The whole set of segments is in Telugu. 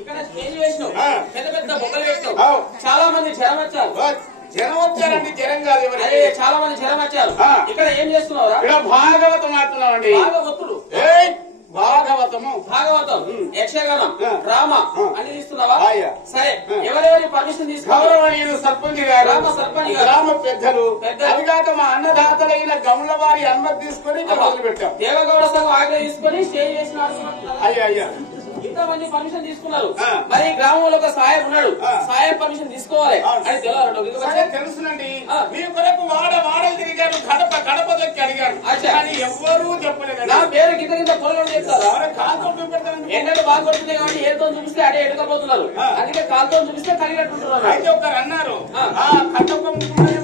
ఇక్కడ స్టేజ్ వేసినావు, పెద్ద పెద్ద బొక్కలు వేసినావు, చాలా మంది జనం వచ్చారు. జనం వచ్చారండి, జనం కాదు, చాలా మంది జనం వచ్చారు. ఇక్కడ ఏం చేస్తున్నావు? ఇక్కడ భాగవతం ఆడుతున్నామండి. భాగవతులు, భాగవతం, యక్షగానం, డ్రామా అని తీస్తున్నావా? సరే, ఎవరెవరి పర్మిషన్ తీసుకోవాలి? సర్పంచ్ గారు, సర్పంచ్ గ్రామ పెద్దలు, అది కాక మా అన్నదాతలైన గమల వారి అనుమతి తీసుకొని మొదలు పెట్టాం. దేవగౌడ సంఘం ఆజ్ఞ తీసుకొని స్టేజ్ వేసిన అయ్యా ఇంతమంది పర్మిషన్ తీసుకున్నారు. మరి గ్రామంలో ఒక సాయబ్ ఉన్నాడు, సాయబ్ పర్మిషన్ తీసుకోవాలి అని తెలుసునండి. మీ కొరకు వాడలు తిరిగారు, గడప గడప దొక్కి అడిగారు, కానీ ఎవ్వరూ చెప్పలేదు. నా పేరు కింద కింద పొలం చెప్తారా? కాలుతో చూపెడతాను. ఏంటంటే బాగా కొడుతుంది కాబట్టి ఏదో చూపిస్తే అడే ఎడకపోతున్నారు, అందుకే కాలుతో చూపిస్తే కలిగినట్టుంటున్నారు. అయితే ఒకరు అన్నారు, కట్టొక్క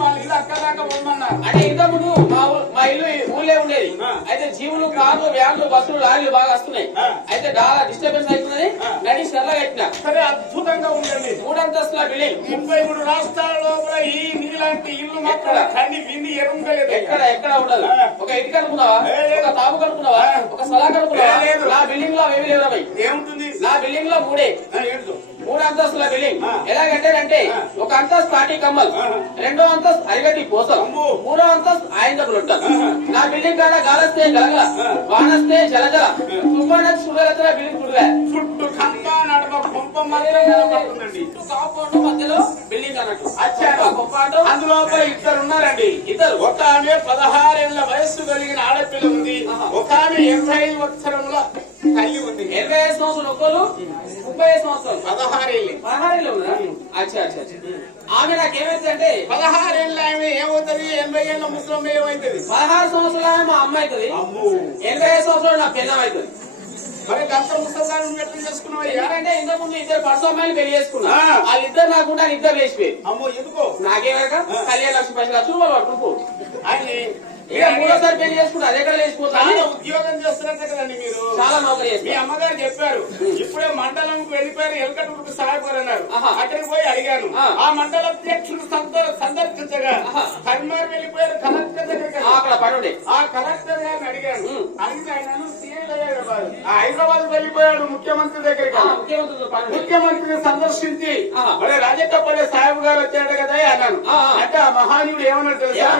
వాళ్ళ ఇల్లు అక్కడ దాకా ఉండమన్నారు. అంటే ఇంత ముందు మా ఇల్లు ఊళ్ళే ఉండేది. అయితే జీవులు, కార్లు, వ్యాన్లు, బస్సులు, లారీలు బాగా వస్తున్నాయి. అయితే చాలా డిస్టర్బెన్స్ అవుతుందని నడి సెర్ల కట్టిన. సరే, అద్భుతంగా ఉండండి. 3 అంతస్తుల బిల్డింగ్, 33 రాష్ట్రాల లోపల ఈ నీలాంటి ఇల్లు మాత్రం కండి విని ఎరుంగలేదు. ఎక్కడ ఉండదు. ఒక ఇటు కనుక్కున్నావా, ఒక తాపు కనుక్కున్నావా, ఒక సలా కనుక్కున్నావా? నా బిల్డింగ్ లో ఏమి లేవు. ఏముంటుంది? నా బిల్డింగ్ లో 3 అంతస్తుల బిల్డింగ్. ఎలాగంటేనంటే ఒక అంతస్తు తాటి కమ్మల్, 2వ అంతస్తు అరిగట్టి పోసలు, 3వ అంతస్తు ఆయిందపు లొట్టలు. నా బిల్డింగ్ కాడ గాలస్తే గలగల, వానస్తే జలజల, తుఫానొచ్చి సుడలెత్తన బిల్డింగ్ చుడుగా చుట్టూ కంప నడమ కొంప మధ్యలోండి. కాంపౌండ్ మధ్యలో బిల్డింగ్ అన్నట్టు. అందులో 2 ఉన్నారండి. ఒక ఆమె 16 ఏళ్ల వయస్సు కలిగిన ఆడపిల్ల ఉంది, ఒక ఆమె 85 సంవత్సరముల తల్లి ఉంది. 85 సంవత్సరాలు ఒకరు, 35 సంవత్సరాలు, 16 ఏళ్ళు ఉందా? అచ్చా. ఆమె నాకేమైతుందంటే 16 ఏళ్ళ ఆమె ఏమవుతుంది, 80 ఏళ్ళ ముసలమ్మ ఏమవుతుంది? 16 సంవత్సరాలు మా అమ్మ అవుతుంది, 85 సంవత్సరాలు నా పిల్లం అవుతుంది. మరి గంట ముసల్దాన్ని ఎట్లా చేసుకున్నావు? ఎందుకంటే ఇంతకుముందు 2 పర్సు అమ్మాయిలు పెళ్లి చేసుకున్నా, వాళ్ళిద్దరు నాకుండా 2 లేచిపోయి. అమ్మో, ఎందుకో నాకేమక కళ్యాణ లక్ష పైసలు పట్టుకో అని 3వ పెళ్లి చేసుకుంటా, అది ఎక్కడ లేచిపోతాను. ఉద్యోగం చేస్తున్నట్టే కదండి మీరు, చాలా నౌకరీ. మీ అమ్మగారు చెప్పారు, ఇప్పుడే మండలంకు వెళ్ళిపోయారు, ఎలకటూరుకు సహాయపడన్నారు. అక్కడికి పోయి అడిగాను, ఆ మండల అధ్యక్షుడు సందర్శించగా కరీంనగర్ వెళ్ళిపోయారు, కలెక్టర్ దగ్గర. అక్కడ పడుండే ఆ కలెక్టర్ గారిని అడిగాను, అడిగి ఆయన హైదరాబాద్ వెళ్ళిపోయాడు ముఖ్యమంత్రి దగ్గరికి. ముఖ్యమంత్రిని సందర్శించి రాజక్కపల్లి సాహెబ్ గారు వచ్చాడు కదా అన్నాను. అంటే ఆ మహానీయుడు ఏమన్నాడు తెలుసా?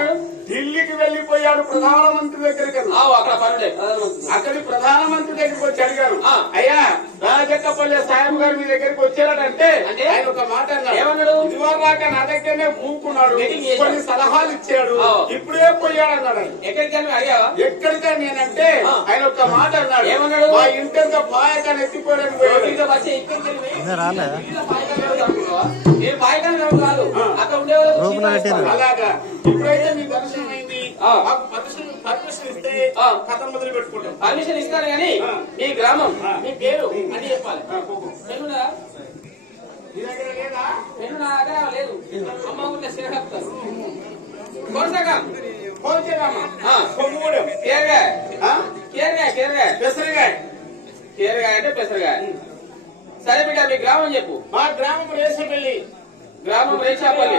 ఢిల్లీకి వెళ్లిపోయాడు ప్రధానమంత్రి దగ్గరికి. అక్కడి ప్రధానమంత్రి దగ్గరికి వచ్చి అడిగారు, అయ్యా రాజక్కపల్లి సాహెబ్ గారు మీ దగ్గరికి వచ్చారంటే ఆయన ఒక మాట అన్నాడు, ఇదివరదాకా నా దగ్గరనే కూకున్నాడు, కొన్ని సలహాలు ఇచ్చాడు, ఇప్పుడే పోయాడు అన్నాడు. ఎక్కడికా నేనంటే ఆయన ఒక మాట అన్నాడు, మా ఇంటితో పాయకాన్ని ఎత్తిపోయాడు. అలాగా ఇప్పుడైతే మీ దర్శనం అయింది, పర్మిషన్ ఇస్తే కథ మొదలు పెట్టుకుంటాం. పర్మిషన్ ఇస్తాను కానీ మీ గ్రామం, మీ పేరు అని చెప్పాలి. లేదా పెన్ను నా దగ్గర లేదు, అమ్మ ఉంటే సేవస్తారు. కొనసాగం కేరగాయ అంటే పెసరగాయ. సరే బిడ్డ, మీ గ్రామం చెప్పు. మా గ్రామం రేసపల్లి. గ్రామం రేషాపల్లి.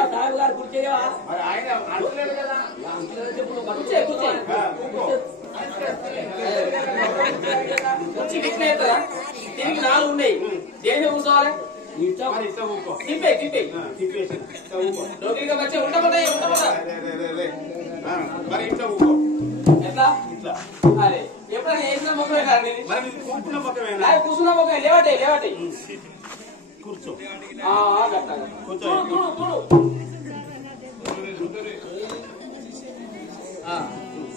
దీనికి 4 ఉన్నాయి, దేని కూర్చోవాలి? ఉండబోతాయి. ఎట్లా ఎప్పుడైనా వేసిన మొక్కలే కాదు, కూర్చున్న మొక్క లేవటే కూర్చో.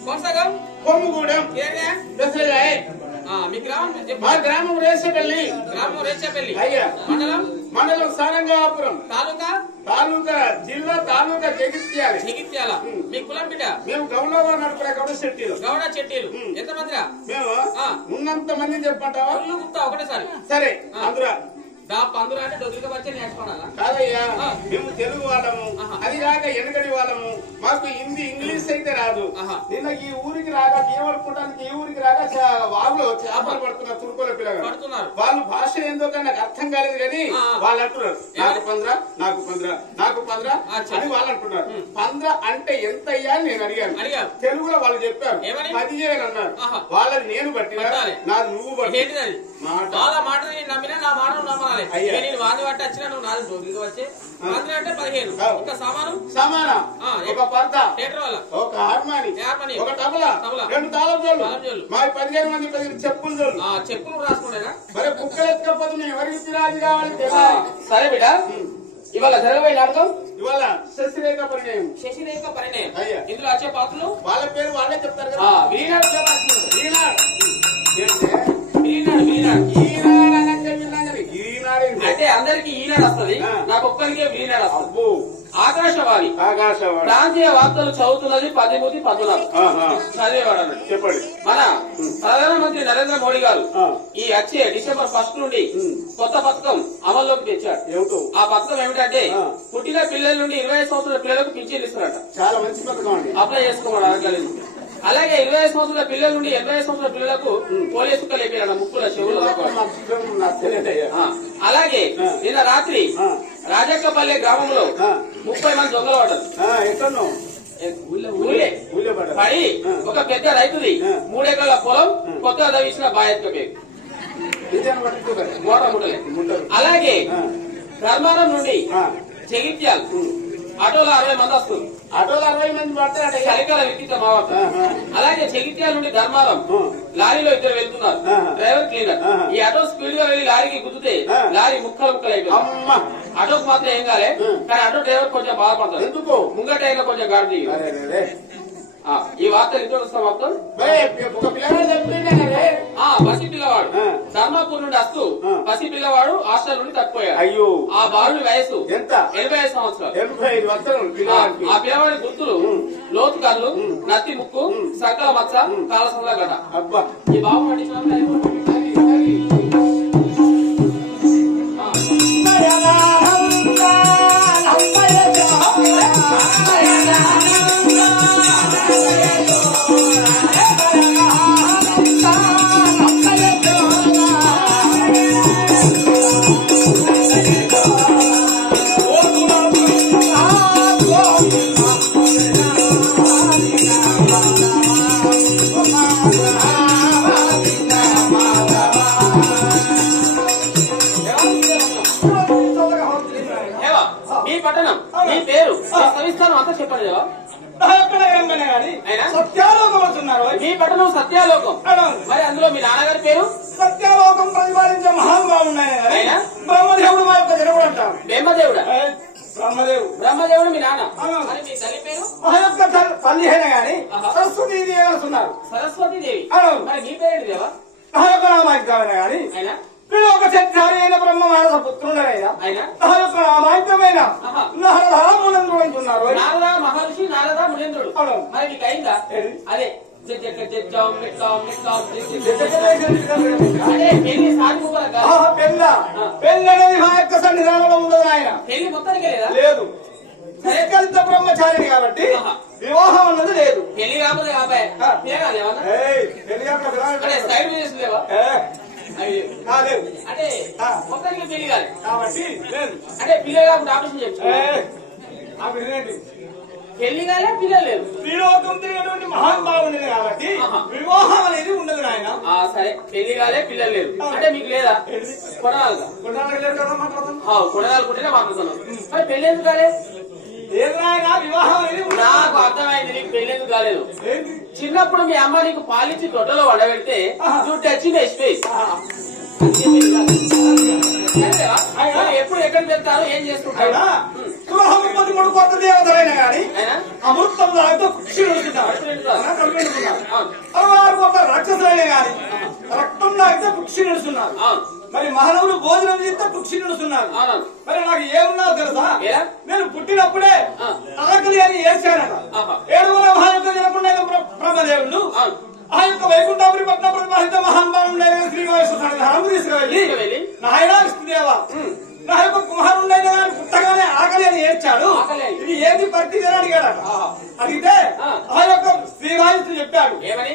కొనసాగం కొమ్ముగూడెం మీ గ్రామం. మా గ్రామం రేసపల్లి. గ్రామం రేసపల్లి. అయ్యా. మండలం సారంగాపురం. తాలూకా జిల్లా జగిత్యాల. మీ కులం బిడ్డ? మేము గౌడ నడుపురా, గౌడ చెట్టీలు. ఎంతమందిరా? మేము ఉన్నంత మంది చెప్పంటావా? ఒకటేసారి. సరే, అందులో పందులు అంటే డొగ్గులుగా వచ్చి నేర్చుకోవాలా కాదయ్యా మేము తెలుగు వాళ్ళము అది కాక వెనకడి వాళ్ళము మాకు హిందీ ఇంగ్లీష్ అయితే రాదు నిన్న ఈ ఊరికి రాగా ఏమనుకుంటానికి ఈ ఊరికి రాగా వాగులో చేపలు పడుతున్నారు తురుకోల పిల్లలు వాళ్ళు భాష ఏందో కానీ నాకు అర్థం కాలేదు కానీ వాళ్ళు అంటున్నారు నాకు పంద్రా అని వాళ్ళు అంటున్నారు. పంద్ర అంటే ఎంత అయ్యా అని నేను అడిగాను. తెలుగులో వాళ్ళు చెప్పారు 15 అన్నారు. వాళ్ళని నేను బట్టి నాది నువ్వు బట్టి వాళ్ళ మాట నేను నమ్మినా నా మాట నమ్మాలి. నేను వాది పట్టి వచ్చినా నువ్వు నాది డోగ్లీగా వచ్చి పంద్ర అంటే 15 ఇంకా సమానం ఒక పంత ఒక హార్మోని ఒక తబలా 2 తాళం జోళ్ళు మా 15 మంది 10 చెప్పులు రాసుకునేనా మరి కుక్కలు ఎత్తుకపోతే మేము ఎవరికి రాజు కావాలి. సరే బిడ్డ ఇవాళ జరగబోయే నాటకం ఇవాళ శశిరేఖ పరిణయం. ఇందులో వచ్చే పాత్రలు వాళ్ళ పేరు వాళ్ళే చెప్తారు కదా. అంటే అందరికి ఈనాడు వస్తుంది, నాకు ఒక్కరికే వీనాడు వస్తుంది. ఆకాశవాణి ప్రాంతీయ వార్తలు చదువుతున్నది 13-14 చదివేవాడు. చెప్పండి. మన ప్రధానమంత్రి నరేంద్ర మోడీ గారు ఈ వచ్చే డిసెంబర్ 1 నుండి కొత్త పథకం అమల్లోకి తెచ్చారు. ఆ పథకం ఏమిటంటే పుట్టిన పిల్లల నుండి 25 సంవత్సరాల పిల్లలకు పింఛన్ ఇస్తున్నారట. చాలా మంచి పథకం అండి. అప్లై చేసుకోమని అడగలేదు. అలాగే 25 సంవత్సరాల పిల్లల నుండి 80 సంవత్సరాల పిల్లలకు పోలియో చుక్కలు లేపారన్న ముక్కుల చెవులు. అలాగే నిన్న రాత్రి రాజక్కపల్లె గ్రామంలో 30 మంది దొంగలు పడ్డారు. పడి ఒక పెద్ద రైతుది 3 ఎకరాల పొలం కొత్తగా తవ్వించిన బాధ్యత పేరు. అలాగే ధర్మారం నుండి జగిత్యాల ఆటోలో 60 మంది వస్తుంది. ఆటోలో 60 మంది పడతారు. చలికాల విద్యుత్ మావత. అలాగే జగిత్యాల నుండి ధర్మారం లారీలో 2 వెళ్తున్నారు, డ్రైవర్ క్లీనర్. ఈ ఆటో స్పీడ్ గా వెళ్లి లారీకి గుద్దితే లారీ ముక్కలు అయిపోయింది. ఆటోకు మాత్రం ఏం కాలే, కానీ ఆటో డ్రైవర్ కొంచెం బాధపడతాడు. ఎందుకు ముంగ టైర్లో కొంచెం గాడి దిగి. ఈ వార్తలు ఇంట్లో మొత్తం పసి పిల్లవాడు ధర్మాపూర్ నుండి వస్తూ పసి పిల్లవాడు హాస్టల్ నుండి తప్పిపోయాడు. అయ్యో. ఆ బాలుడి వయసు ఎంత? 85 సంవత్సరాలు. 85 ఆ పిల్లవాడి గుర్తులు లోతు కళ్ళు, నత్తి ముక్కు, సకల మచ్చ, కాలసంలా గట. అబ్బా. ఈ బాబు పట్టించిన మీ పట్టణం, మీ పేరు, సవిస్తానం అంతా చెప్పండి. సత్యాలోకం అంటున్నారు. మీ పట్టణం సత్యాలోకం. మరి అందులో మీ నాన్నగారి పేరు? సత్యాలోకం ప్రతిపాదించే మహానుభావుడు ఆయన బ్రహ్మదేవుడు మా యొక్క జనవుడు అంటారు. బ్రహ్మదేవుడా? బ్రహ్మదేవుడు మీ నాన్న. మరి మీ తల్లి పేరు? మా యొక్క తల్లి అయినా గాని సరస్వతీదేవి అంటున్నారు. సరస్వతీదేవి. మరి మీ పేరేంటి దేవా? మా యొక్క నామాంకితమైన గాని అయినా వీడు ఒక చర్చారి అయిన బ్రహ్మ మానస పుత్రుడైనా నా యొక్క నామాంకితమైన నారద మునేంద్రుడు అంటున్నారు. నారద మహర్షి, నారద మునేంద్రుడు. మరి మీకు అయిందా? అదే పెళ్ళనేది మా యొక్క సన్నిధానంలో ఉండదు. ఆయన పెళ్లి మొత్తానికి లేదు. ఏకలిత బ్రహ్మచారి కాబట్టి వివాహం అన్నది లేదు. పెళ్లి కాకపోతే అంటే మొత్తానికి పెళ్లి కాదు కాబట్టి అంటే పిల్లలు కాకుండా ఆపరేషన్ చేయాలి. పెళ్లి కాలే, పిల్లలు లేదు. శ్రీలోకం తిరిగేటువంటి మహానుభావుని కాబట్టి వివాహం అనేది ఉండదు. ఆయన సరే పెళ్లి కాలే, పిల్లలు లేదు అంటే మీకు లేదా? కొనాలి కొనాలనుకుంటేనే మాట్లాడుతున్నాం. మరి పెళ్లి ఎందుకు కాలే? వివాహం అనేది నాకు అర్థమైంది. నీకు పెళ్లి ఎందుకు కాలేదు? చిన్నప్పుడు మీ అమ్మ నీకు పాలిచ్చి దొడ్డలో వండబెడితే జుట్టు వచ్చింది స్పేస్. ఎప్పుడు ఎక్కడికి వెళ్తారు, ఏం చేసుకుంటారు? 33 కొత్త దేవతలైన గాని అమృతం లాగా కృషి కొత్త రాక్షసులైన గాని రక్తం లాగితే కృషి నడుస్తున్నారు. మరి మానవులు భోజనం చేస్తే కృషి నడుస్తున్నారు. మరి నాకు ఏమున్నా తెలుసా? నేను పుట్టినప్పుడే ఆకలి అని వేసానట. 7 మహాయుద్ధ జనకుండా బ్రహ్మదేవుడు ఆ యొక్క వైకుంఠాపురి పట్నం ప్రతిపాదిత మహానుభావుడు శ్రీనివాస సన్నిధానం తీసుకువెళ్ళి నాయనా విష్ణుదేవా నా యొక్క కుమారుడైన వాడు పుట్టగానే ఆకలి అని ఏడ్చాడు. ఇది ఏంది పరిస్థితి అని అడిగాడు. అడిగితే ఆ యొక్క శ్రీరాజు చెప్పాడు ఏమని,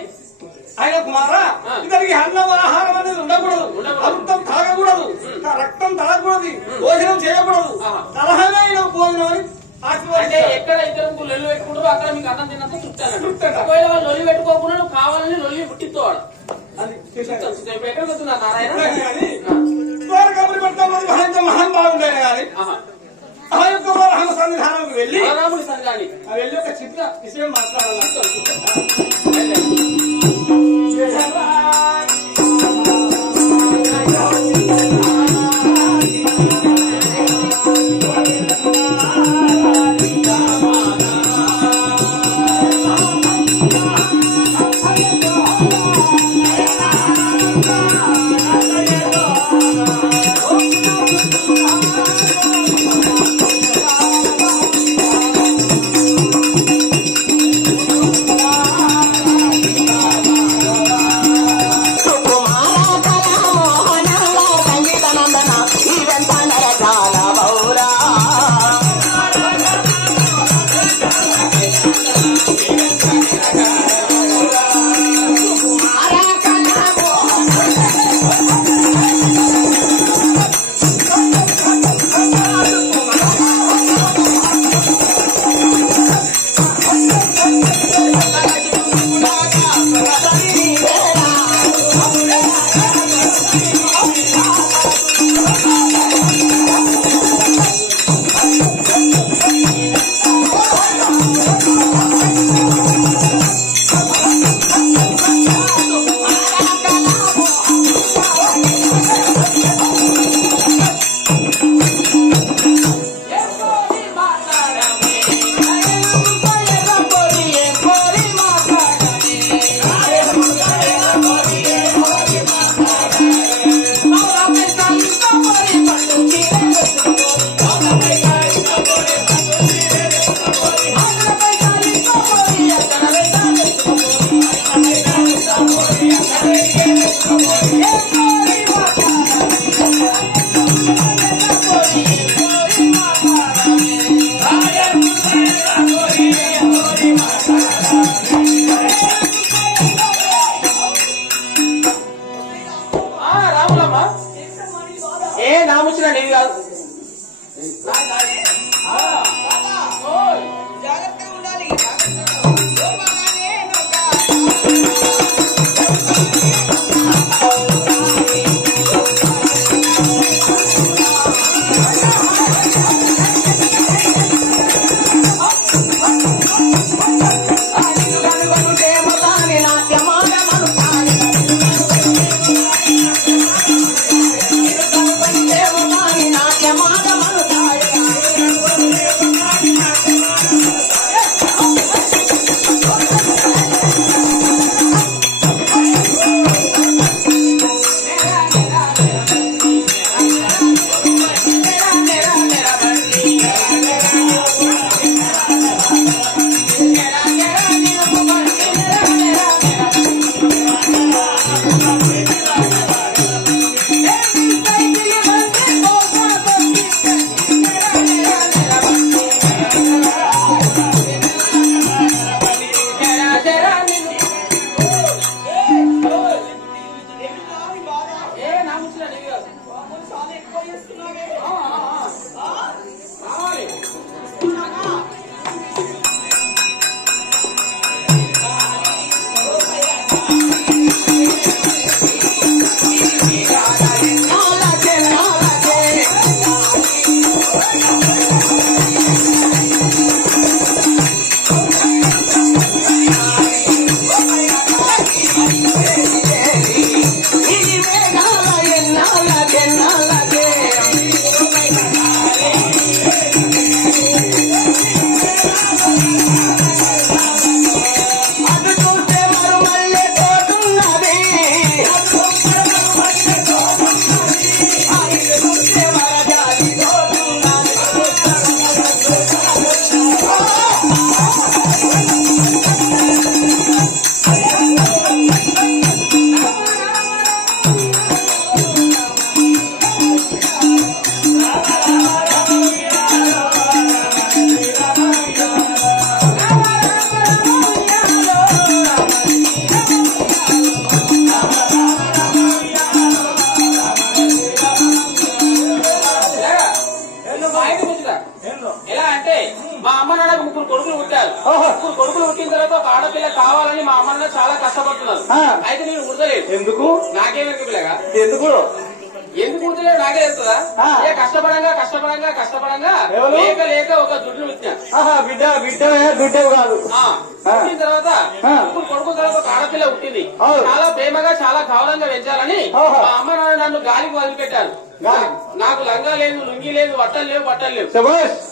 ఆయన కుమారా ఇతనికి అన్నం ఆహారం అనేది ఉండకూడదు, అమృతం తాగకూడదు, రక్తం తాగకూడదు, భోజనం చేయకూడదు, సలహాగా భోజనం అని అంటే ఎక్కడ ఇద్దరు లొల్లి పెట్టుకుంటారో అక్కడ మీకు అన్నం తిన్నంత చూస్తాను. ఒకవేళ వాళ్ళు లొల్లి పెట్టుకోకుండా నువ్వు కావాలని లొల్లి పుట్టించోవాడు. ఎక్కడ వస్తున్నా నారాయణ మహాన్ బాగుండేది కానీ ఆ యొక్క రామ సన్నిధానం వెళ్ళి రాముడి సన్నిధాని వెళ్ళి ఒక చిన్న విషయం మాట్లాడాలి. అయితే నేను ముడతలేదు. ఎందుకు? నాకేమెరుకు పిల్లగా? ఎందుకు ఎందుకు ముడతలేదు నాకే తెలుస్తుందా? ఏ కష్టపడంగా లేక లేక ఒక దుడ్డు వచ్చిన బిడ్డ దుడ్డేవు కాదు. పుట్టిన తర్వాత ఇప్పుడు కొడుకు తర్వాత ఒక ఆడపిల్ల పుట్టింది. చాలా ప్రేమగా చాలా గౌరవంగా పెంచాలని మా అమ్మ నాన్న నన్ను గాలికి వదిలిపెట్టారు. నాకు లంగా లేదు, లుంగి లేదు, బట్టలు లేవు.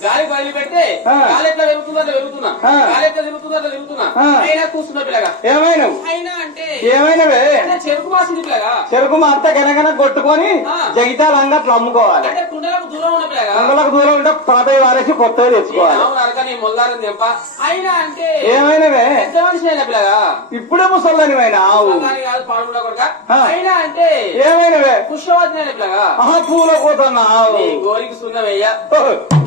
గాలికి వదిలిపెడితే గాలి ఎట్లా పెరుగుతుందో పెరుగుతున్నా, గాలి ఎట్లా తిరుగుతుందో తిరుగుతున్నా. అయినా కూర్చున్న పిల్లగా ఏమైనా అయినా అంటే ఏమైనవే చెరుకు మాసింది పిల్లగా. చెరుకు మా అత్త గనగన కొట్టుకొని జగితాలు అంగట్లు అమ్ముకోవాలి. అంటే కుండలకు దూరం ఉన్న పిల్లగా. కుండలకు దూరం ఉంటే పాతవి వారేసి కొత్తవి తెచ్చుకోవాలి. నీ మొల్లారని తెంప. అయినా అంటే ఏమైనవే పెద్ద మనిషి అయినా పిల్లగా. ఇప్పుడే ముసల్దానివైనా కాదు పాడుకుండా కొడుక. అయినా అంటే ఏమైనవే పుష్పవతి అయిన పిల్లగా. పూల పోతున్నా గోరికి సున్నమయ్యా.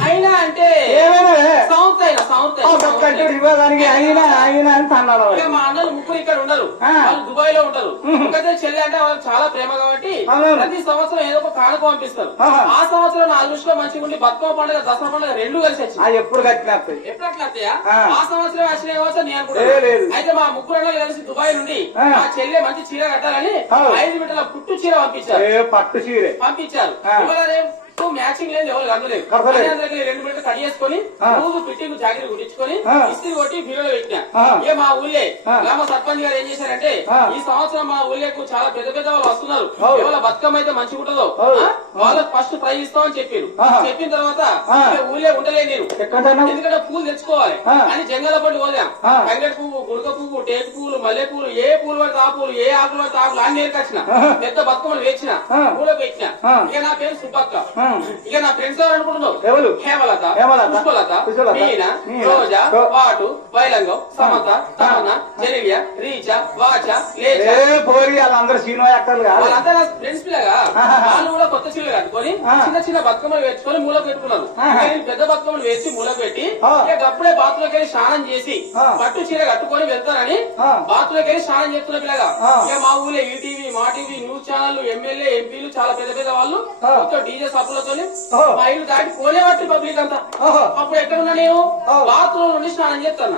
అయినా అంటే ఏమైనవే సౌత్ అయినా ఇవ్వడానికి అయినా అయినా అని అన్నాడు. మా అన్నలు ముగ్గురు ఇక్కడ ఉండరు, వాళ్ళు దుబాయ్ లో ఉంటారు. ఒకటే చెల్లి అంటే వాళ్ళకి చాలా ప్రేమ కాబట్టి ప్రతి సంవత్సరం ఏదో ఒక కానుక పంపిస్తారు. ఆ సంవత్సరం నా దృష్టిలో మంచిగా ఉండి బతుకమ్మ పండుగ దసరా పండుగ రెండు కలిసి వచ్చింది. ఎప్పుడు కట్టినా ఎప్పుడు అట్లా వస్తాయా? ఆ సంవత్సరం వచ్చిన సంవత్సరం నేను అనుకుంటా. అయితే మా ముగ్గురు అన్నలు కలిసి దుబాయ్ నుండి మా చెల్లె మంచి చీర కట్టాలని 5 మీటర్ల పుట్టు చీర పంపించారు. పట్టు చీర పంపించారు. మ్యాచింగ్ లేదు, ఎవరు అందలేదు. 2 మీటర్లు కట్ చేసుకుని రోజు ఫిట్టింగ్ జాకెట్ కుట్టించుకొని ఇస్త్రీ కొట్టి బీరోలో పెట్టినా. ఏ మా ఊళ్ళే గ్రామ సర్పంచ్ గారు ఏం చేశారంటే ఈ సంవత్సరం మా ఊళ్ళకు చాలా పెద్ద పెద్ద వాళ్ళు వస్తున్నారు, ఎవరి బతుకమ్మ అయితే మంచిగా ఉంటుందో వాళ్ళకి ఫస్ట్ ప్రైజ్ ఇస్తామని చెప్పారు. చెప్పిన తర్వాత ఊళ్ళే ఉండలేదు నేను, ఎందుకంటే పూలు తెచ్చుకోవాలి అని జంగల పండు పోదాం. కంగడి పువ్వు, గుడక పువ్వు, టేకు పువ్వులు, మల్లె పువ్వులు, ఏ పూలు పడితే ఆ పూలు, ఏ ఆకులు పడితే ఆకులు అన్ని నేర్కొచ్చిన పెద్ద బతుకమ్మలు వేసిన ఊళ్ళో పెట్టిన. ఇక నా పేరు సుబ్బక్క. ఇక నా ఫ్రెండ్స్ ఎవరు అనుకుంటున్నావు? హేమలత, పుష్పలత, మీనా, రోజా, పాటు, వైలంగం, సమత, తమన్న, జెనిలియా, రీచా, వాచా, వాళ్ళందరూ వాళ్ళంతా నా ఫ్రెండ్స్ పిల్లగా. వాళ్ళు కూడా కొత్త చీరలు కట్టుకొని చిన్న చిన్న బతుకమ్మలు వేసుకొని మూలకు పెట్టుకున్నారు. నేను పెద్ద బతుకమ్మలు వేసి మూలకు పెట్టి ఇక అప్పుడే బాత్లోకి వెళ్ళి స్నానం చేసి పట్టు చీర కట్టుకొని వెళ్తానని బాత్లోకి వెళ్ళి స్నానం చేస్తున్న పిల్లగా. ఇక మా ఊళ్ళో ఈటీవీ, మా టీవీ, న్యూస్ ఛానల్, ఎమ్మెల్యే, ఎంపీలు చాలా పెద్ద పెద్ద వాళ్ళు డీజే సప్పులతో మా ఇల్లు దాటి పోలేవట్టి పబ్లిక్ అంతా. అప్పుడు ఎక్కడున్నా నేను బాత్రూమ్ నుండి స్నానం చేస్తాను.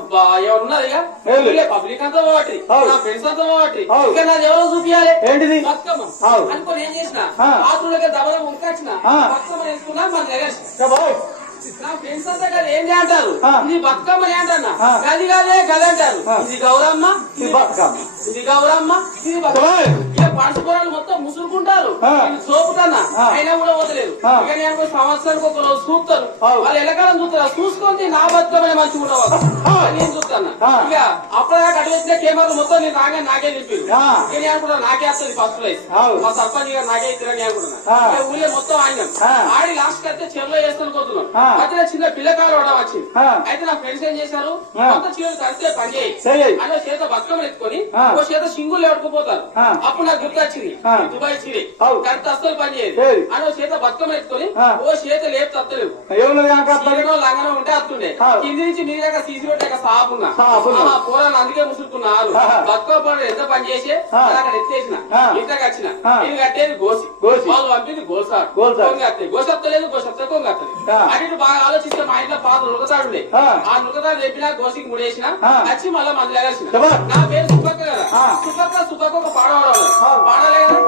అబ్బా ఎవరున్నారు ఇక పబ్లిక్ అంతా పోవట్టి, నా ఫ్రెండ్స్ అంతా పోవట్టి. ఇక నాది ఎవరో చూపించాలి ఏంటిది బతుకమ్మ అనుకోని ఏం చేసిన బాత్రూమ్ లోకి దబద ఉరికొచ్చిన బతుకమ్మ వేసుకున్నా మన దగ్గర. నా ఫ్రెండ్స్ అంతా కదా ఏంటి అంటారు, ఇది బతుకమ్మ అంటన్నా. గది కాదే గది అంటారు. ఇది గౌరమ్మ, ఇది బతుకమ్మ, ఇది గౌరమ్మ, ఇది ఇక పడుచుకోవాలి మొత్తం ముసురుకుంటారు. ఇది సోపుతానా అయినా కూడా వదలేదు. ఇక నేను సంవత్సరానికి ఒక రోజు చూపుతారు, వాళ్ళు ఎల్లకాలం చూస్తారు. చూసుకొని నా బతుకమ్మ మంచిగా ఉండవు నేను చూస్తాను. ఇక అప్పుడే కట్టు వచ్చిన కెమెరాలు మొత్తం నేను రాగా నాకే నింపారు. ఇక నేను అనుకున్నా నాకే వస్తుంది ఫస్ట్ ప్రైజ్, మా సర్పంచ్ గారు నాకే ఇస్తారని అనుకున్నా. ఊళ్ళో మొత్తం ఆడినాం. ఆడి లాస్ట్ అయితే చెరువులో వేస్తాను పోతున్నాం. మధ్యలో చిన్న పిల్లకాయలు వడం వచ్చింది. అయితే నా ఫ్రెండ్స్ ఏం చేశారు, కొత్త చీరలు కడితే పని చేయి అని చేత బతుకమ్మ ఎత్తుకొని ఓ చేత సింగులు ఎవడుకుపోతారు. అప్పుడు నాకు గుర్తొచ్చింది దుబాయ్ చీరే కడితే అస్సలు పని చేయదు అని చేత బతుకమ్మ ఎత్తుకొని ఓ చేత లేపు తత్తలేవు. లంగనం ఉంటే వస్తుండే కింది నుంచి నీ దగ్గర తీసి పెట్టాక సాపున్నా పూరాలు అందుకే ముసురుకున్నారు. బతుకమ్మ పండుగ ఎంత పని చేసి అక్కడ ఎత్తేసిన ఇంతకు వచ్చిన ఇది కట్టేది గోసి, వాళ్ళు పంపింది గోసాడు కొంగత్తలేదు, గోసెత్తలేదు, గోసెత్త కొంగత్తలేదు. అటు బాగా ఆలోచిస్తే మా ఇంట్లో పాత నులకతాడులే, ఆ నులకతాడు చెప్పినా గోసికి ముడేసిన వచ్చి మళ్ళా మంది లేగాల్సిన. నా పేరు సుబ్బక్క కదా, సుబ్బక్క ఒక పాడవాడు పాడలే కదా.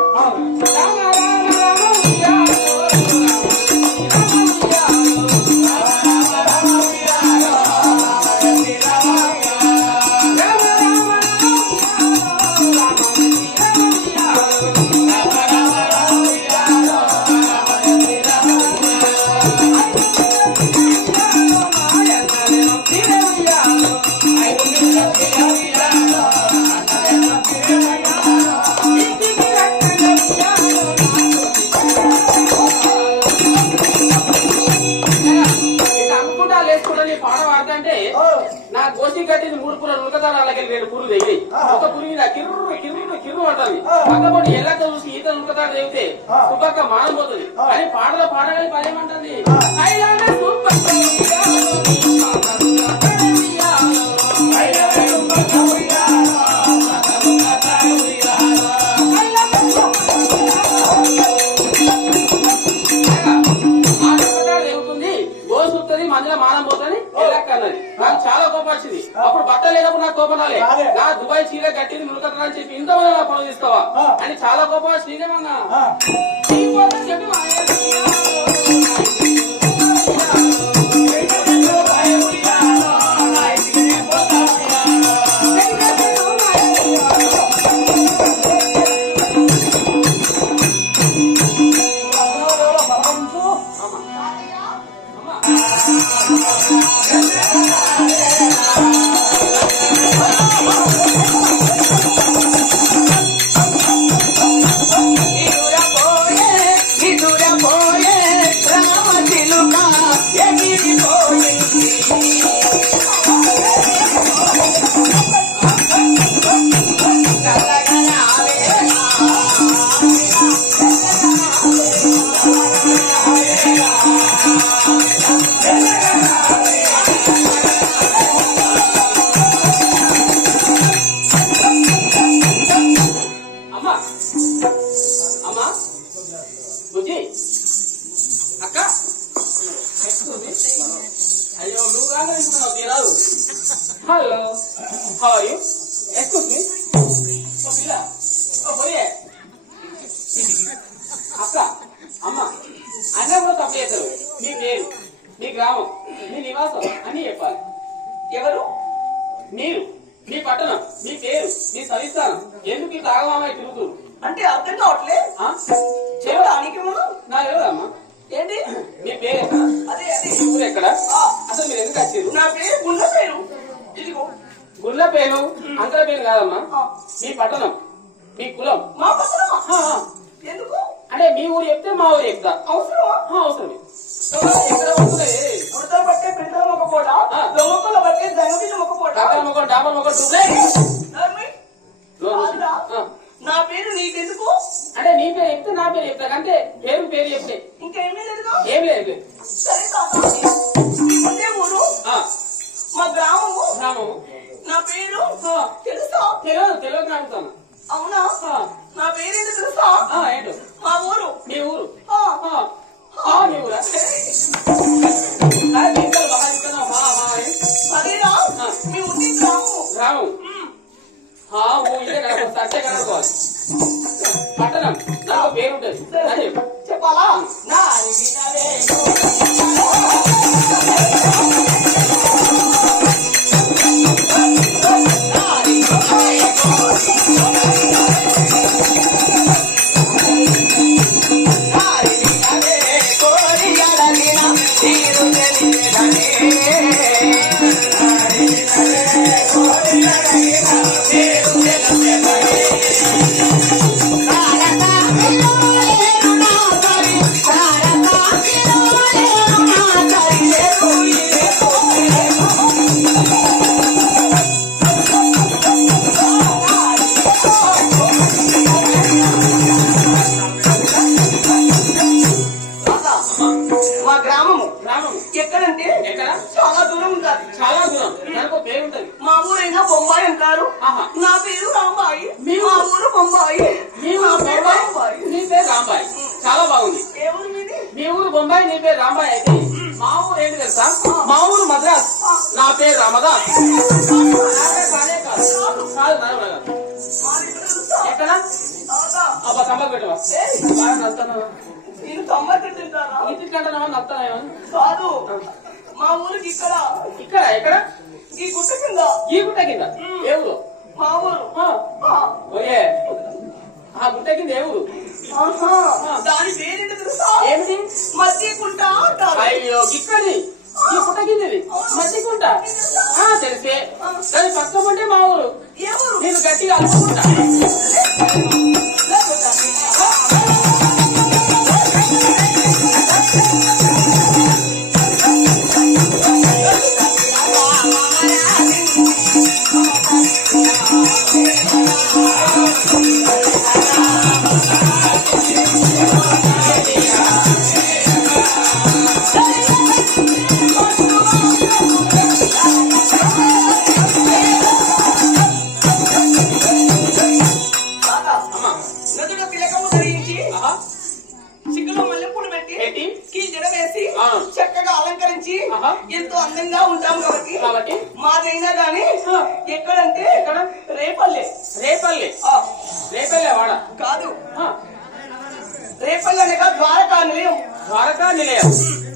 నా గోసి కట్టింది 3 పూల నులకతాడు, అలాగే 2 పూలు తెగి ఒక పురుగు కిర్రు కిర్రు కిర్రు అంటుంది. పక్కపడి ఎల్లక చూసి ఈత నులకతాడు తెగితే సుబ్బక్క మానం పోతుంది అని పాటలో పాడగానే పదేమంటుంది. మందిలో మానం పోతుంది ఎల్లక్క అన్నది. నాకు చాలా కోపం వచ్చింది. అప్పుడు బట్ట లేనప్పుడు నాకు కోపం రాలే నా దుబాయ్ చీర కట్టింది ములకట్టా అని చెప్పి ఇంతమంది నా పనులు తీస్తావా అని చాలా కోపం శ్రీదేమన్నా చెప్పి Hello, how are you? Excuse me. అక్క అమ్మ అన్న కూడా తప్పు చేస్తారు మీ పేరు మీ గ్రామం మీ నివాసం అన్ని చెప్పాలి ఎవరు మీరు మీ పట్టణం మీ పేరు మీ సవిస్థానం ఎందుకు ఈ తాగమామయ్య తిరుగుతున్నారు అంటే అర్థం కావట్లే చెప్పడానికి నా ఎవరమ్మా ఏంటి మీ పేరు ఎక్కడ అదే అదే ఊరు ఎక్కడ అసలు మీరు ఎందుకు వచ్చారు నా పేరు గుండె పేరు ఇదిగో గుళ్ళ పేరు అంతర పేరు కాదమ్మా మీ పట్టణం మీ కులం మా పట్టణమా ఎందుకు అంటే మీ ఊరు చెప్తే మా ఊరు చెప్తా అవసరమా అవసరమే ఎక్కడ వస్తున్నాయి ఉడత బట్టే పిడతల మొక్క పూట దొమ్మల బట్టే దంగపిల్ల మొక్క పూట డాబర్ మొక్క నా పేరు నీకెందుకు అంటే నీ పేరు చెప్తే నా పేరు చెప్తా అంటే పేరు చెప్తే ఇంకేమీ లేదు ఏం లేదు సరే తాత మీ ముందే ఊరు మా గ్రామము నా పేరు తెలుసా తెలియదు నాకుతాను అవునా నా పేరేంటో తెలుసా ఏంటో మా ఊరు మీ ఊరు మీ ఊరా అదేనా మీ ఉండే గ్రామం సత్య కనుకోవాలి పట్టణం నాకు పేరు ఉంటుంది చెప్పాలా నా మా గ్రామము ఎక్కడంటే చాలా దూరం ఉంటుంది చాలా దూరం దానికి పేరు ఉంటుంది మా ఊరైనా బొంబాయి అంటారు నా పేరు రాంబాయి మా ఊరు బొంబాయి నీ పేరు రాంబాయి చాలా బాగుంది మీ ఊరు బొంబాయి నీ పేరు రాంబాయి అయితే మా ఊరు ఏంటి తెలుసా మా ఊరు మద్రాస్ నా పేరు రామదాస్ ఎక్కడ అబ్బా తమ్మ పెట్టవా నేను తమ్మకి తింటారా ఇంటికంటే నత్తానేమో కాదు మా ఊరికి ఇక్కడ ఎక్కడ ఈ గుట్ట కింద ఏ ఊరు మా ఊరు ఓకే ఆ గుట్ట కింద ఏ ఊరు దాని పేరేంటి తెలుసా ఏమిటి మధ్యకుంట అంటారు అయ్యో ఇక్కడి ఈ గుట్ట కిందది మధ్యకుంట తెలిసే దాని పక్కన ఉంటే మా ఊరు నేను గట్టిగా అనుకుంటా ఎంతో అందంగా ఉంటాం కాబట్టి మాదైనా గాని ఎక్కడంటే రేపల్లె రేపల్లె వాడ కాదు, రేపల్లె అనగా ద్వారకా నిలయం. ద్వారకా నిలయం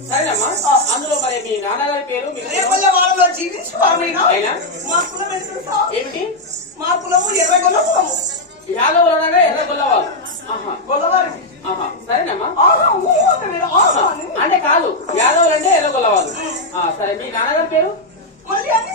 సరేనమ్మా. అందులో మరి మీ నాన్నగారి పేరు? రేపల్లె వాడలో జీవించేవారు. మా కులం ఏమిటి? మా కులము ఎర్రగొల్ల కులము. యాదవులు అనగా ఎర్ర గొల్లవారు. గొల్లవారు సరేనమ్మా. అంటే కాదు, యాదవులు అంటే ఎర్ర గొల్లవారు. సరే, మీ నాన్నగారి పేరు? మళ్ళీ అన్ని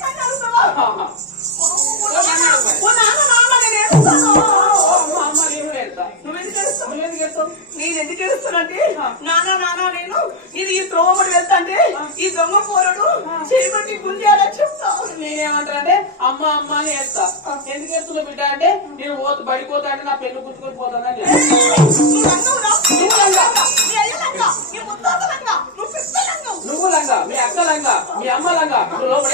నేను ఎందుకు ఏడుస్తానంటే నానా నానా నేను ఇది ఈ త్రోవబడి వెళ్తా అంటే ఈ దొంగ పోరడు చేయబట్టి గుంజాలని చెప్తా. నేనేమంటానంటే అమ్మ అమ్మ అని వేస్తా. ఎందుకు వేస్తున్నా బిడ్డ అంటే నేను బడిపోతా అంటే నా పెన్ను గుర్తుకొని పోతానని. నువ్వు లంగా, మీ అక్క లంగా, మీ అమ్మ లంగా, లోపల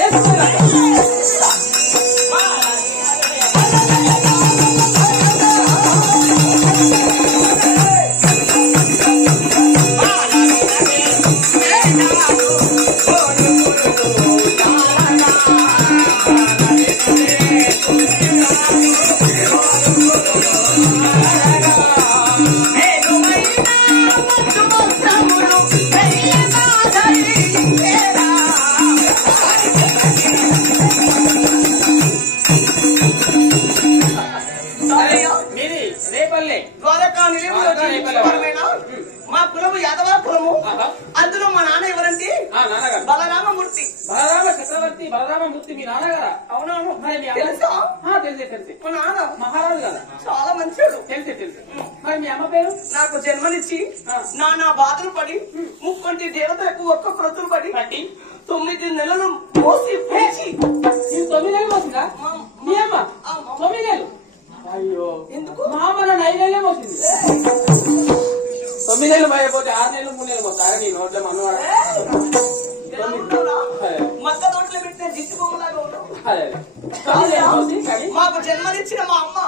మా కులము యాదవ కులము. అందులో మా నాన్న ఎవరంటే బలరామమూర్తి. బలరామ చక్రవర్తి బలరామమూర్తి మీ నాన్నగారా? అవునవును. మరి తెలుసా? తెలిసి మా నాన్న మహారాజు కదా, చాలా మంచివాడు. తెలుసు. మరి మీ అమ్మ పేరు? నాకు జన్మనిచ్చి నానా బాధలు పడి ముక్కంటి దేవతలకు ఒక్క ప్రతులు పడి 9 నెలలు మోసి పెంచి 9 నెలలు మోసిందా మీ అమ్మ? 9 నెలలు? అయ్యో, ఎందుకు? మా అమ్మ నన్ను 5 నెలలే మోసింది. 9 నెలలు పోయిపోతే 6 నెలలు 3 నెలలు పోతారా నీ నోట్లో మనవాడు? మక్క నోట్లో పెట్టిన జిట్టు బొమ్మలాగా ఉన్నావు. మాకు జన్మనిచ్చిన మా అమ్మ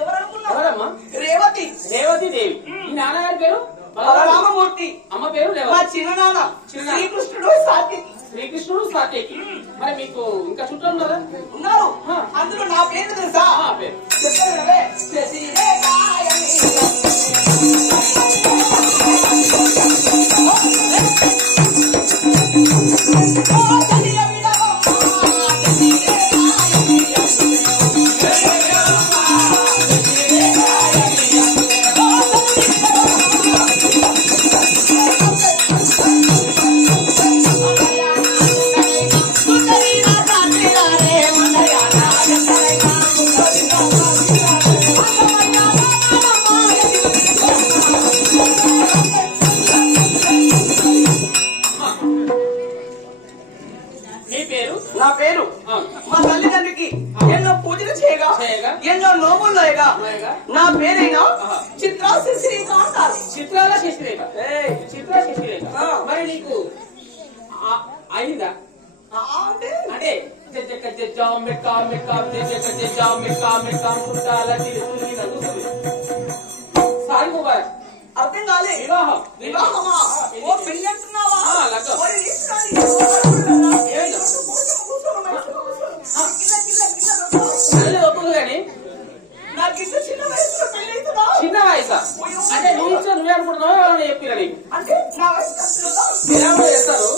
ఎవరమ్మా? రేవతి దేవి. ఈ నాన్నగారి పేరు బలరామమూర్తి. అమ్మ పేరు మా చిన్ననాన్న శ్రీకృష్ణుడు సాత్యకి. మరి మీకు ఇంకా చుట్టాలు ఉన్నారా? ఉన్నారు. అందులో నా పేరు తెలుసా? చెప్పారు. నా పేరు మా తల్లిదండ్రికి ఎన్నో పూజలు చేయగా ఎన్నో నోములు లేగా నా పేరైనా చిత్రా శశిరేఖ అంటారు. చిత్రాల శశిరేఖ. మరి నీకు అయిందా? అంటే అర్థం కాలే. వివాహమా? ఓ పెళ్లి అంటున్నావా? చిన్న వయసు అంటే నువ్వు ఇచ్చిన నువ్వే అనుకుంటున్నావు, ఎవరైనా చెప్పినా నీకు? అంటే నా వయసు చేస్తారు.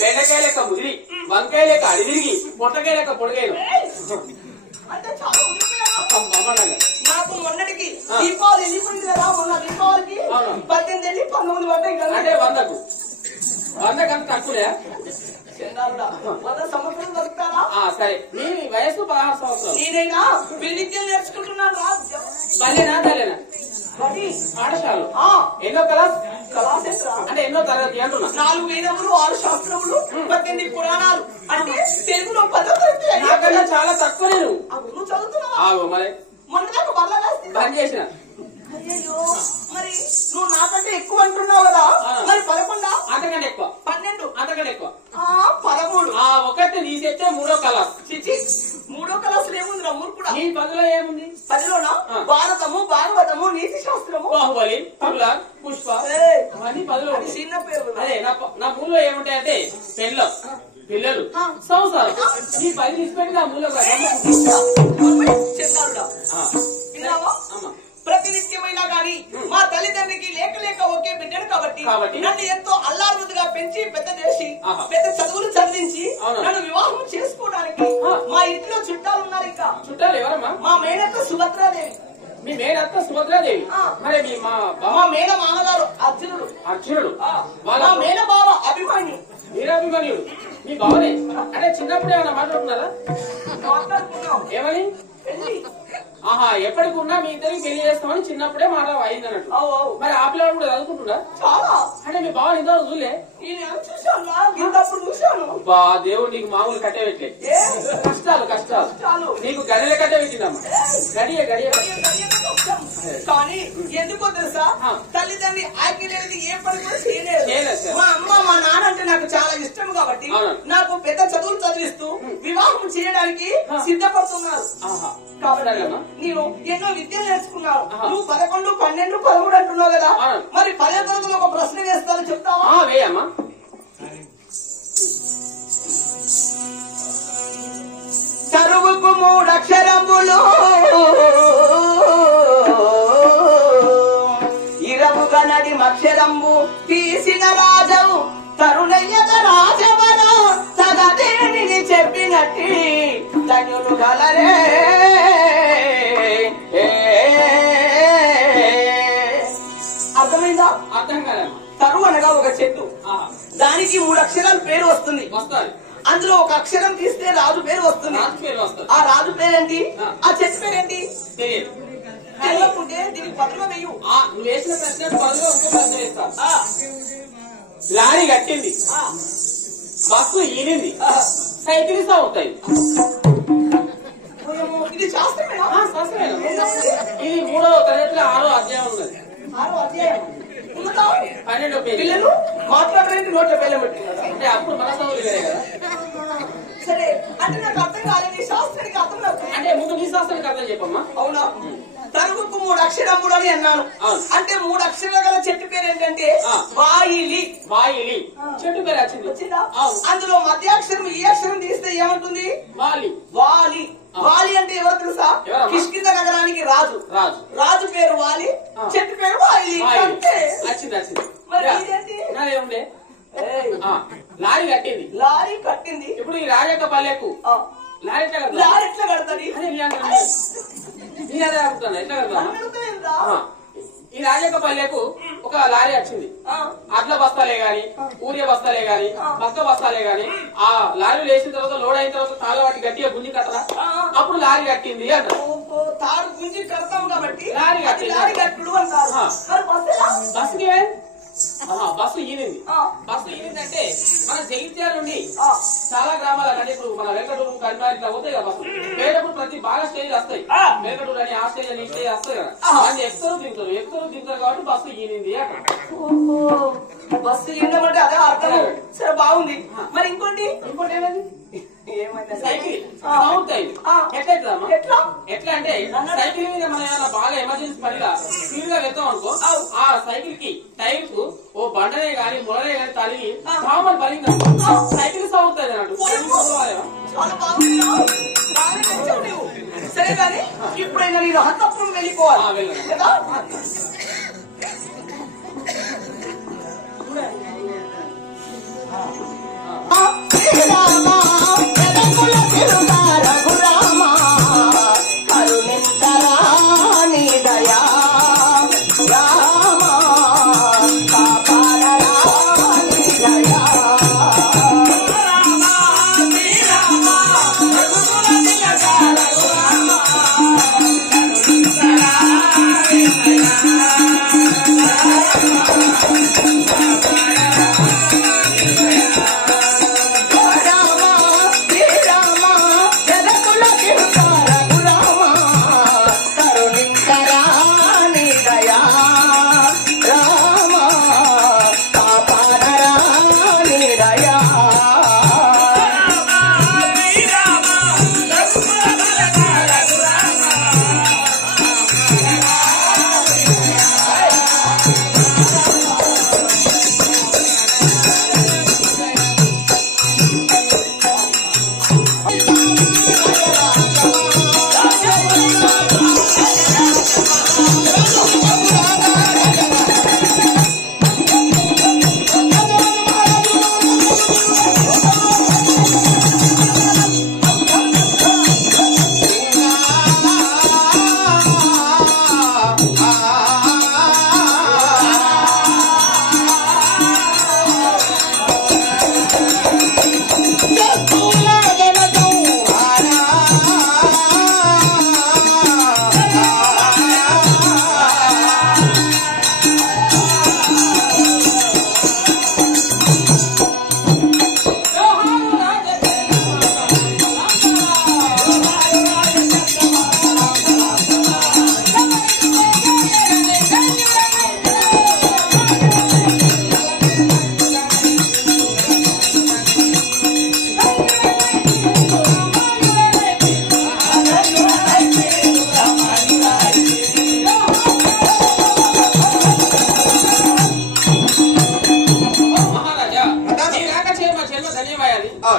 బెండకాయ లెక్క ముదిరి, వంకాయ లెక్క అడివిరిగి, పొట్టకాయ లెక్క పొడికాయలు. అంటే చాలా నాకు మొన్నటికి దీపావళి వెళ్ళిపోయింది కదా. మొన్న దీపావళికి 18 వెళ్ళి 19 పడ్డాయి కదా. అంటే 100 కంటే తక్కువే. 100 సంవత్సరాలు బతుకుతారా? సరే, నీ వయసు 16 సంవత్సరాలు. నేనైనా విద్యలు నేర్చుకుంటున్నాను. బలేనా తల్లేనా? పాఠశాల ఎన్నో క్లాస్? అంటే ఎన్నో తరగతి అంటున్నా? 4 వేదములు 6 శాస్త్రములు 18 పురాణాలు. అంటే తెలుగులో 10వ తరగతి. నాకన్నా చాలా తక్కువ. నేను నువ్వు చదువుతున్నావా? మరి మొన్న దాకా బల్ల బంద్ చేసిన. అయ్యో, మరి నువ్వు నాకంటే ఎక్కువ అంటున్నావు కదా. మరి 11 అంతకంటే ఎక్కువ. 12 అంతకంటే ఎక్కువ. 13 ఒకటి తీసేస్తే 3వ క్లాస్. మూడో క్లాసులు ఏముంది రా? మూడు కూడా. నీ 10లో ఏముంది? 10లోనా భారతము భాగవతము నీ నీతి శాస్త్రము బాహుబలి, పుల్ల, పుష్ప అన్ని పదులు చిన్న పేరు. అదే నా మూల్లో ఏముంటాయంటే పెళ్ళం, పిల్లలు, సంసారం. ఈ 10 తీసుకొని నా మూల్లో విన్నావా? ప్రతినిత్యమైనా గాని మా తల్లిదండ్రికి లేక లేక ఒకే బిడ్డను కాబట్టి నన్ను ఎంతో అల్లారుగా పెంచి పెద్ద చేసి పెద్ద చదువులు చదివించి నన్ను వివాహం చేసుకోవడానికి మా ఇంట్లో చుట్టాలు ఉన్నారు. ఇంకా చుట్టాలు ఎవరమ్మా? మా మేనత్త సుభద్రాదేవి. మీ మేనత్త సుభద్రాదేవి? మరి మీ మా మేన మామగారు అర్జునుడు. అర్జునుడు మా మేన బావ అభిమాన్యు. వీరాభిమన్యుడు మీ బావనే? అంటే చిన్నప్పుడు ఏమైనా మాట్లాడుకున్నారా? మాట్లాడుకున్నాం. ఏమని? ఆహా, ఎప్పటికి ఉన్నా మీ ఇద్దరికి పెళ్లి చేస్తామని చిన్నప్పుడే మాట అయింది అన్నట్టు. మరి ఆ పిల్లలు కూడా చదువుకుంటున్నా? చాలా. అంటే మీ బావ ఇంత చూలే? చూశాను. దేవుడు నీకు మామూలు కట్టే పెట్టలే. కష్టాలు నీకు గడియ కట్టే పెట్టిందమ్మా. గడియ కానీ ఎందుకో తెలుసా, తల్లిదండ్రి ఆజ్ఞ లేనిది ఏ పని కూడా చేయలేదు. మా అమ్మ మా నాన్న అంటే నాకు చాలా ఇష్టం కాబట్టి నాకు పెద్ద చదువులు చదివిస్తూ వివాహం చేయడానికి సిద్ధపడుతున్నారు. కాబట్టి నేను ఎన్నో విద్యలు నేర్చుకున్నాను. నువ్వు 11, 12, 13 అంటున్నావు కదా, మరి 10వ తరగతిలో ఒక ప్రశ్న వేస్తాను, చెప్తావా? వేయమ్మా. చరువుకు 3 అక్షరములు ఇరవుగా నడి అక్షరంబు తీసిన రాజవు తరుణయ్యత రాజవరా సగదేవిని చెప్పినట్టి ధన్యులు గలరే. అర్థమైందా? అర్థం కాదమ్మా. తరువు అనగా ఒక చెట్టు, దానికి 3 అక్షరాల పేరు వస్తుంది. అందులో ఒక అక్షరం తీస్తే రాజు పేరు వస్తుంది. ఆ రాజు పేరేంటి? ఆ చెట్టు పేరేంటి? తెలియకుంటే దీనికి పదులుగా వెయ్యు. నువ్వు వేసిన ప్రశ్న పదులుగా ఇంకో ప్రశ్న వేస్తా. లారీ కట్టింది, బస్సు ఈనింది, సైకిల్ అవుతాయి. ఇది శాస్త్రమేనా? ఇది 3వ తరగతిలో 6వ అధ్యాయం ఉన్నది. 6వ అధ్యాయం 12వ పేజీ. పిల్లలు మాట్లాడడానికి నోట్ల పేర్లు పెట్టినారు. అంటే అప్పుడు మన చదువులు వేరే కదా. సరే, అంటే నాకు అర్థం కాలేదు. శాస్త్రానికి అర్థం అవుతుంది అంటే ముందు నీ శాస్త్రానికి అర్థం చెప్పమ్మా. అవునా? తరువుకు 3 అక్షరములు అని అన్నాను. అంటే 3 అక్షరాల గల చెట్టు పేరు ఏంటంటే వాయిలి. చెట్టు పేరు వచ్చిందా? అందులో మధ్యాక్షరం ఈ అక్షరం తీస్తే ఏమంటుంది? వాలి. వాలి అంటే ఎవరు తెలుసా? కిష్కింద నగరానికి రాజు. రాజు పేరు వాలి, చెట్టు పేరు వాయిలి. వచ్చింది. మరి ఇదేంటి? నాదేముండే? లారీ కట్టింది. ఇప్పుడు ఈ రాజక్క పల్లెకు లారీ ఎట్లా కడతాది? ఎట్లా కడతా? ఈ రాజక్క పల్లెకు ఒక లారీ వచ్చింది. అట్ల బస్తాలే గాని, ఊరియా బస్తాలే గాని, బస్త బస్తాలే గాని, ఆ లారీ వేసిన తర్వాత లోడ్ అయిన తర్వాత తాళ వాటి గట్టిగా గుంజి కట్టరా, అప్పుడు లారీ కట్టింది అంటారు. తాడు గుంజి కడతాం కాబట్టి లారీ కట్టుడు అంటారు. బస్సుకి బస్సు ఈనింది. బస్సు ఈనిందంటే మన జగిత్యాల నుండి చాలా గ్రామాల కంటే ఇప్పుడు మన వెంకటూరు, కరీంనగర్ ఇట్లా పోతాయి కదా బస్సు. వేరేప్పుడు ప్రతి బాగా స్టేజ్ వస్తాయి. వెంకటూరు అని ఆ స్టేజ్ అని ఈ స్టేజ్ వస్తాయి కదా, అది ఎక్కుతారు దిగుతారు కాబట్టి బస్సు ఈనింది అక్కడ. బస్సు ఈనమంటే అదే అర్థం. సరే, బాగుంది. మరి ఇంకోటి ఏమైంది? సైకిల్ అవుతాయి. ఎట్లా అంటే సైకిల్ మీద మనం ఏమైనా బాగా ఎమర్జెన్సీ పనిగా స్పీడ్ గా వెళ్తాం అనుకో, ఆ సైకిల్ కి టైర్ కు ఓ బండనే గాని మొలనే గాని తలిగి సామాన్ పలిగింది సైకిల్ సాగుతుంది అన్నట్టు. సరే కానీ ఇప్పుడైనా నేను హంతపురం వెళ్ళిపోవాలి కదా.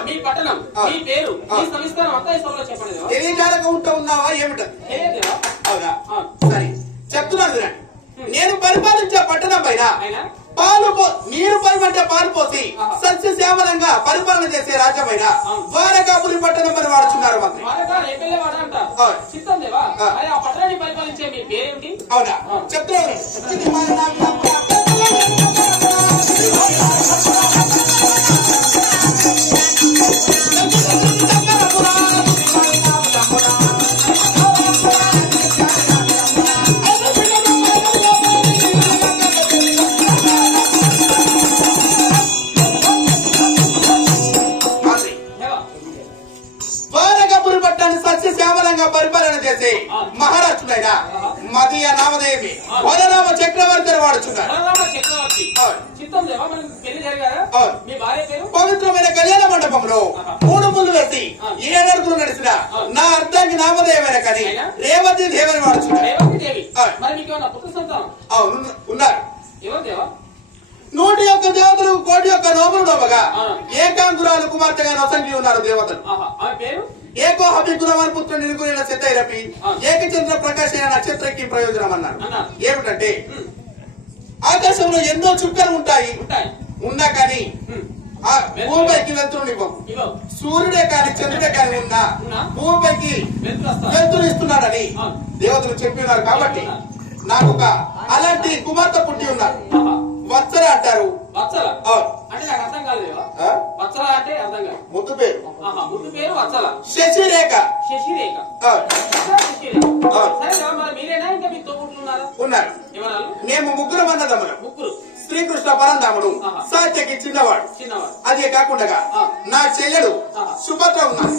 మీ పట్టణం, మీ పేరు, మీ సంస్థానం అంతా ఈ సభలో చెప్పండి. తెలియజాలకుంటూ ఉన్నావా ఏమిటది? అవునా? సరే చెప్తున్నాను వినండి. నేను పరిపాలించే పట్టణం పైన నీరు పరిమంటే పాలు పోసి సస్యశ్యామలంగా పరిపాలన చేసే రాజ్యమైన ద్వారకాపురి పట్టణం అని వాడుచున్నారు మంత్రి. అవునా? చెప్తున్నాను. పరిపాలన చేసి మహారాష్ట్రుడైన మదీయ నామదేవి వదనామ చక్రవర్తి వాడుచున్నారు. పవిత్రమైన కళ్యాణ మండపంలో 3 ముళ్ళు వేసి 7 అడుగులు నడిచిన నా అర్థానికి నామదేవైన కానీ రేవతి దేవని వాడుచున్నారు. ఉన్నారు. 101 దేవతలు 1,00,00,000 నోములు నోమగా ఏకాంకురాలు కుమార్తెగా నొసంగి ఉన్నారు దేవతలు. ఏకో హబిగుణవారి పుత్ర నిర్గుణ సిద్ధైరపి ఏకచంద్ర ప్రకాశ నక్షత్రకి ప్రయోజనం అన్నారు. ఏమిటంటే ఆకాశంలో ఎన్నో చుక్కలు ఉంటాయి, ఉన్నా కానీ భూమిపైకి వెళ్తునివ్వము. సూర్యుడే కాని చంద్రుడే కాని ఉన్నా భూమిపైకి వెళ్తురు ఇస్తున్నాడని దేవతలు చెప్పినారు. కాబట్టి నాకు ఒక అలాంటి కుమార్తె పుట్టి ఉన్నారు. వత్సల అంటారు. ముద్దు పేరు శశిరేఖ. ఉన్నారు. మేము 3 అన్నదమ్ములు. శ్రీకృష్ణ పరంధాముడు సాత్యకి చిన్నవాడు. అదే కాకుండా నా చెల్లెడు సుభద్ర ఉన్నారు.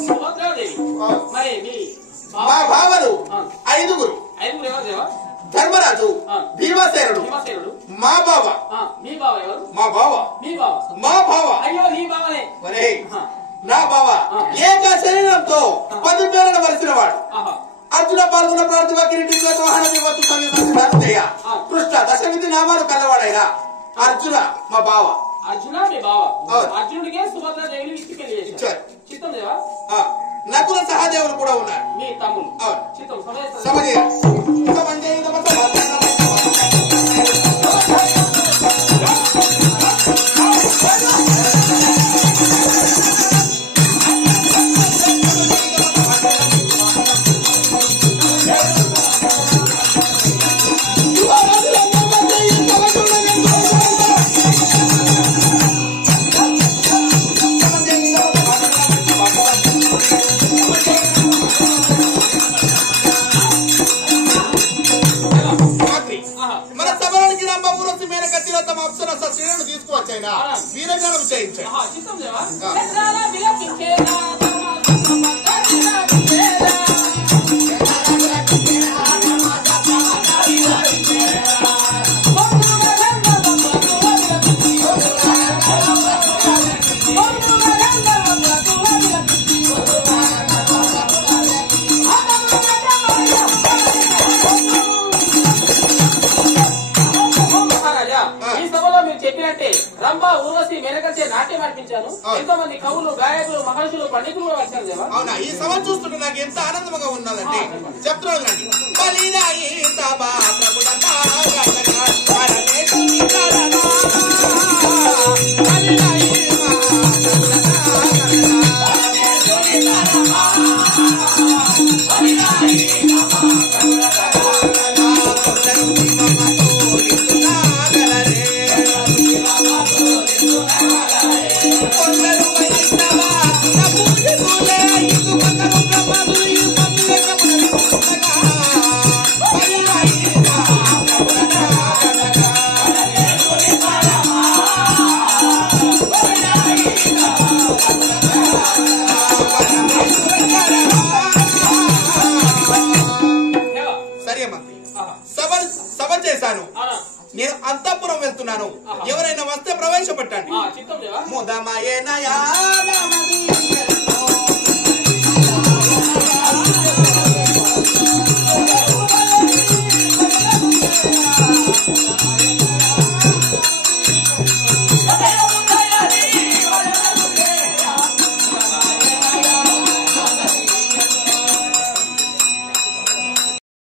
మా భావలు 5గురు. ధర్మరాజు, భీమసేనుడు, మా బావ, మా బావ, మా బావ, నా బావ ఏక శరీరంతో 10 పేరును వలసిన వాడు. అర్జున పాల్గొన్న ప్రార్థివ కిరీటిగా కృష్ణ దశమిది నామాలు కలవాడైనా అర్జున మా బావ. నకుల సహదేవులు కూడా ఉన్నారు. మన సభలోనికి రంభపురసి మీద కట్టిన తమ అప్సరస శ్రేణులు తీసుకువచ్చాయినా వీరజాలం చేయించాయి. రంభ ఊర్వశి మేనకచే నాట్యం అర్పించాను. ఎంతో మంది కవులు, గాయకులు, మహర్షులు, పండితులు కూడా వచ్చారు దేవా. అవునా? ఈ సభ చూస్తుంటే నాకు ఎంత ఆనందంగా ఉన్నదండి. చెప్తున్నాను సభ చేశాను. నేను అంతఃపురం వెళ్తున్నాను. ఎవరైనా వస్తే ప్రవేశపెట్టండి.